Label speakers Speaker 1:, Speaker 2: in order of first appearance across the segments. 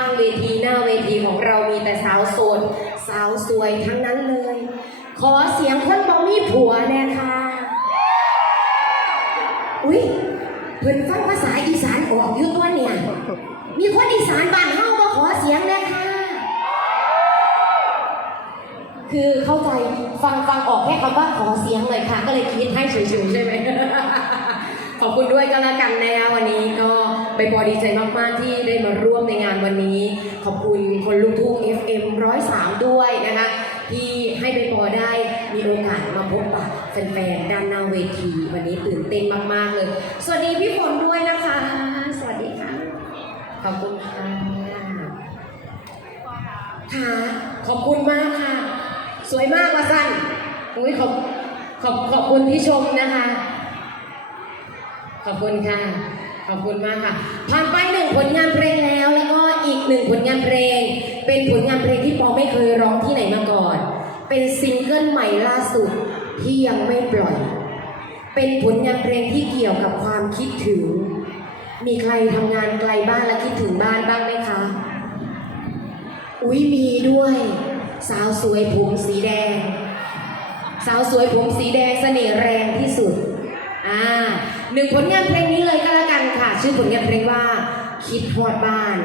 Speaker 1: ข้างเวทีหน้าเวทีของเรามีแต่สาวโสดสาวสวยทั้งนั้นเลย ขอเสียงคนบอมีผัวแน่ค่ะ อุ้ยเพิ่นฟังภาษาอีสานออกอยู่ตัวเนี่ย มีคนอีสานบ้านเฮาก็ขอเสียงแน่ค่ะ คือเข้าใจฟังฟังออกแค่คำว่าขอเสียงเลยค่ะ ก็เลยคิดให้เฉยๆใช่ไหมขอบคุณด้วยก็แล้วกันนะวันนี้ก็ ไปบอดีใจมากๆที่ได้มาร่วมในงานวันนี้ ขอบคุณคนลูกทุ่ง FM 103 ด้วยนะคะที่ให้ไปบอได้มีโอกาสมาพบปะแฟนๆด้านหน้าเวที วันนี้ตื่นเต้นมากๆเลย สวัสดีพี่ฝนด้วยนะคะ สวัสดีค่ะ ขอบคุณค่ะค่ะขอบคุณมากค่ะ สวยมากว่าสั้นอุ้ยขอบขอบขอบคุณที่ชมนะคะ ขอบคุณค่ะ ขอบคุณมากค่ะ ผ่านไปหนึ่งผลงานเพลงแล้ว แล้วก็อีกหนึ่งผลงานเพลง เป็นผลงานเพลงที่ปอไม่เคยร้องที่ไหนมาก่อน เป็นซิงเกิลใหม่ล่าสุดที่ยังไม่ปล่อย เป็นผลงานเพลงที่เกี่ยวกับความคิดถึง มีใครทำงานไกลบ้านและคิดถึงบ้านบ้างไหมคะ อุ้ยมีด้วย สาวสวยผมสีแดง สาวสวยผมสีแดงเสน่ห์แรงที่สุด อ่าหนึ่งผลงานเพลงนี้ ชื่อผลงานเพลงว่า คิดฮอดบ้าน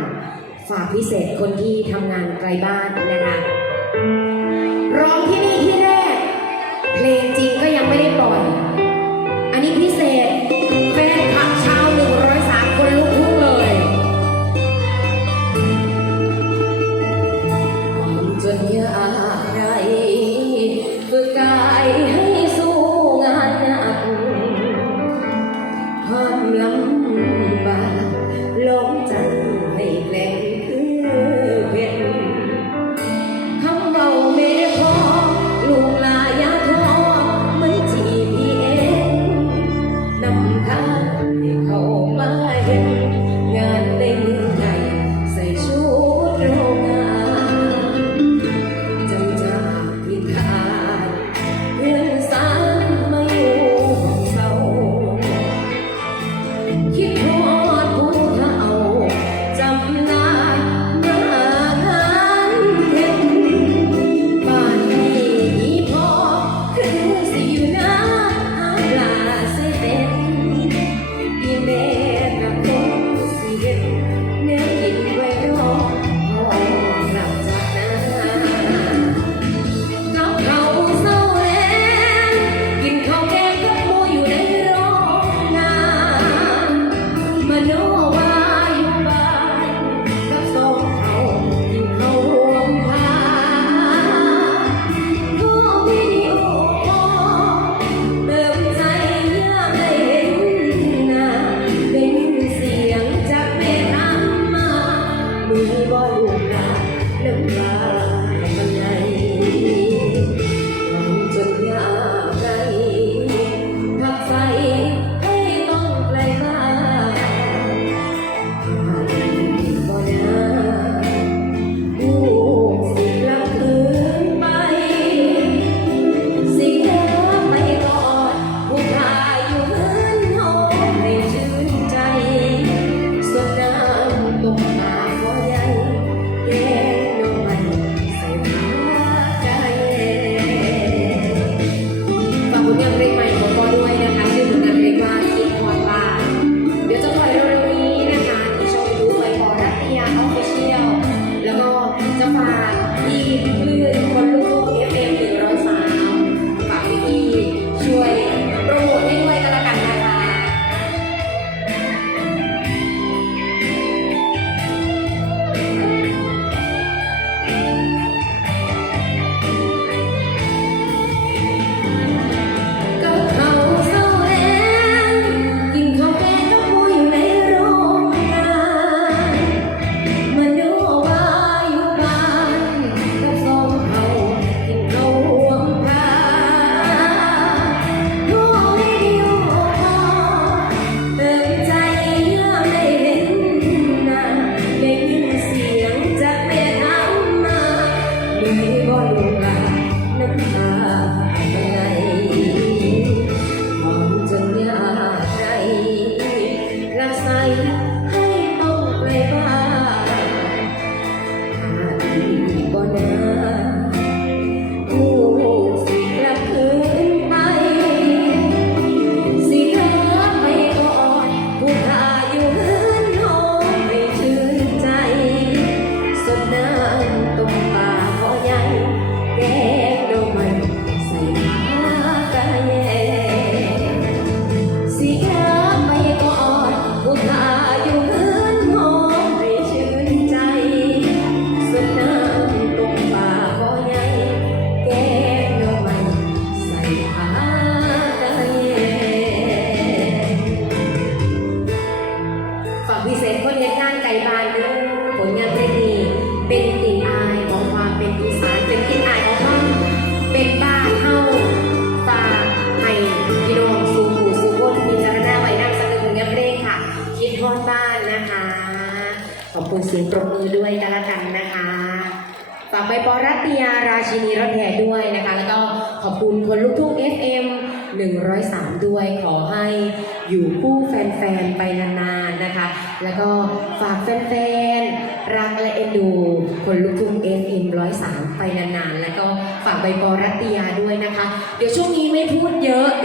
Speaker 1: ฝากพิเศษคนที่ทำงานไกลบ้านนะคะร้องที่นี่ที่ บ่ลูกหลานน้ำตาไหล
Speaker 2: สียงปรบมือด้วยกันละกันนะคะ
Speaker 1: ฝากใบปอรัตยาราชินีรถแห่ด้วยนะคะ แล้วก็ขอบคุณคนลูกทุ่ง FM 103 ด้วยขอให้อยู่คู่แฟนๆ ไปนานๆนะคะ แล้วก็ฝากแฟนๆ รักและเอ็นดูคนลูกทุ่ง FM 103 ไปนานๆ แล้วก็ฝากใบปอรัตยาด้วยนะคะ เดี๋ยวช่วงนี้ไม่พูดเยอะเดี๋ยว